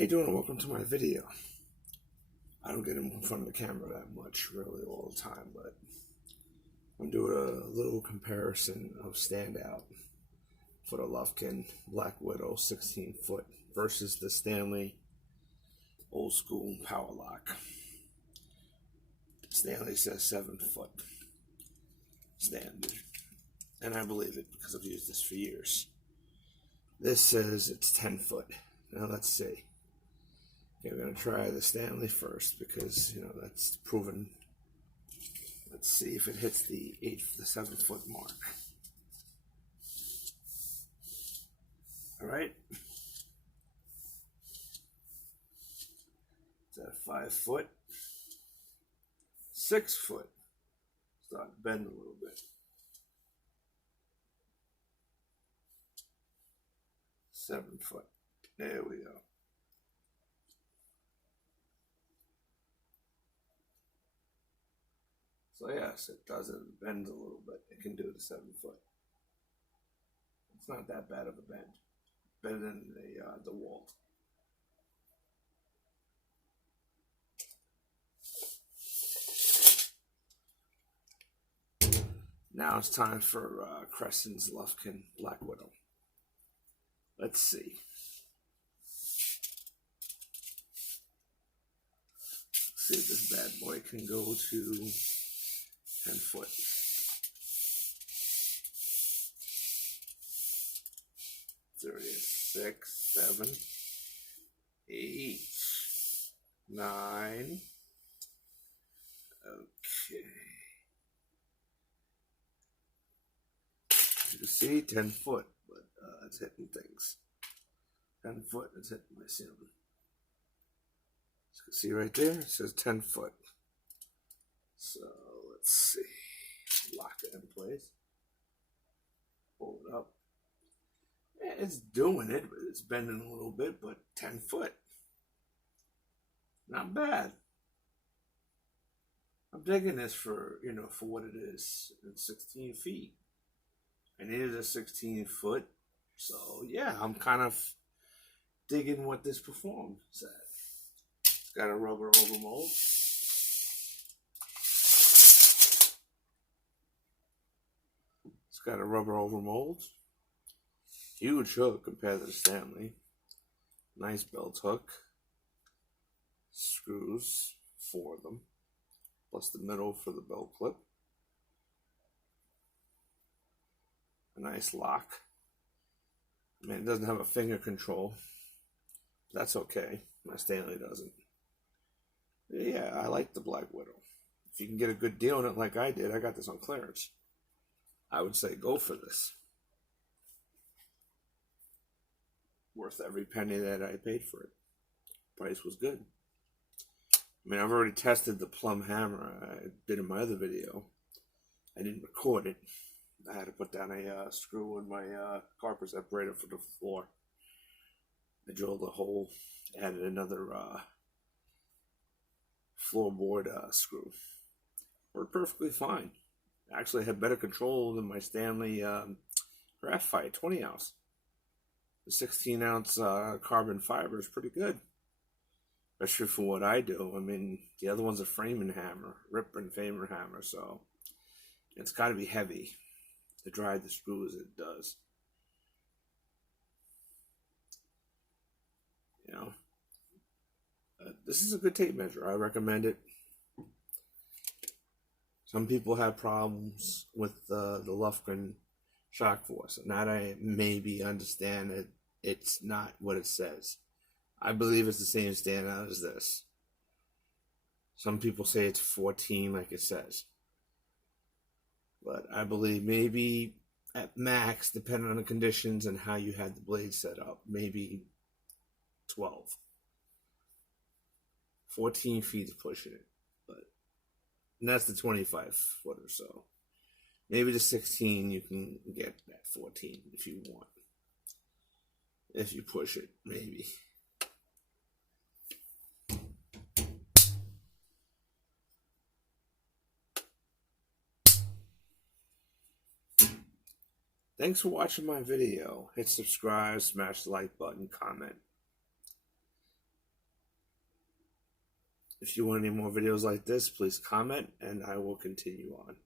How you doing and welcome to my video. I don't get in front of the camera that much really all the time, but I'm doing a little comparison of standout for the Lufkin Black Widow 16 foot versus the Stanley old school powerlock. Stanley says 7 foot standard, and I believe it because I've used this for years. This says it's 10 foot. Now let's see. Okay, we're going to try the Stanley first because, you know, that's proven. Let's see if it hits the 7 foot mark. All right. It's at 5 foot. 6 foot. Start to bend a little bit. 7 foot. There we go. So yes, it does bend a little bit. It can do the 7 foot. It's not that bad of a bend. Better than the DeWalt. Now it's time for Crescent's Lufkin Black Widow. Let's see. Let's see if this bad boy can go to 10 foot. There it is. 6, 7, 8, 9. Okay. You can see 10 foot, but it's hitting things. 10 foot, it's hitting my ceiling. As you can see right there, it says 10 foot. So let's see. Lock it in place. Pull it up. Yeah, it's doing it, but it's bending a little bit, but 10 foot. Not bad. I'm digging this for, you know, for what it is. It's 16 feet. And it is a 16 foot. So yeah, I'm kind of digging what this performs at. It's got a rubber overmold. It's got a rubber overmold. Huge hook compared to the Stanley. Nice belt hook. Screws, 4 of them. Plus the middle for the belt clip. A nice lock. I mean, it doesn't have a finger control. That's okay. My Stanley doesn't. Yeah, I like the Black Widow. If you can get a good deal on it like I did, I got this on clearance. I would say go for this. Worth every penny that I paid for it. Price was good. I mean, I've already tested the plumb hammer I did in my other video. I didn't record it. I had to put down a screw in my carpet separator for the floor. I drilled a hole, added another floorboard screw. Worked perfectly fine. Actually had better control than my Stanley Graphite 20 ounce. The 16 ounce carbon fiber is pretty good. Especially for what I do. I mean, the other one's a framing hammer, rip and framer hammer, so it's got to be heavy to drive the screw as it does. You know, this is a good tape measure. I recommend it. Some people have problems with the Lufkin shock force, and that I maybe understand that it's not what it says. I believe it's the same standout as this. Some people say it's 14 like it says. But I believe maybe at max, depending on the conditions and how you had the blade set up, maybe 12. 14 feet is pushing it. And that's the 25 foot or so. Maybe the 16 you can get that 14 if you want. If you push it, maybe. Thanks for watching my video. Hit subscribe, smash the like button, comment. If you want any more videos like this, please comment and I will continue on.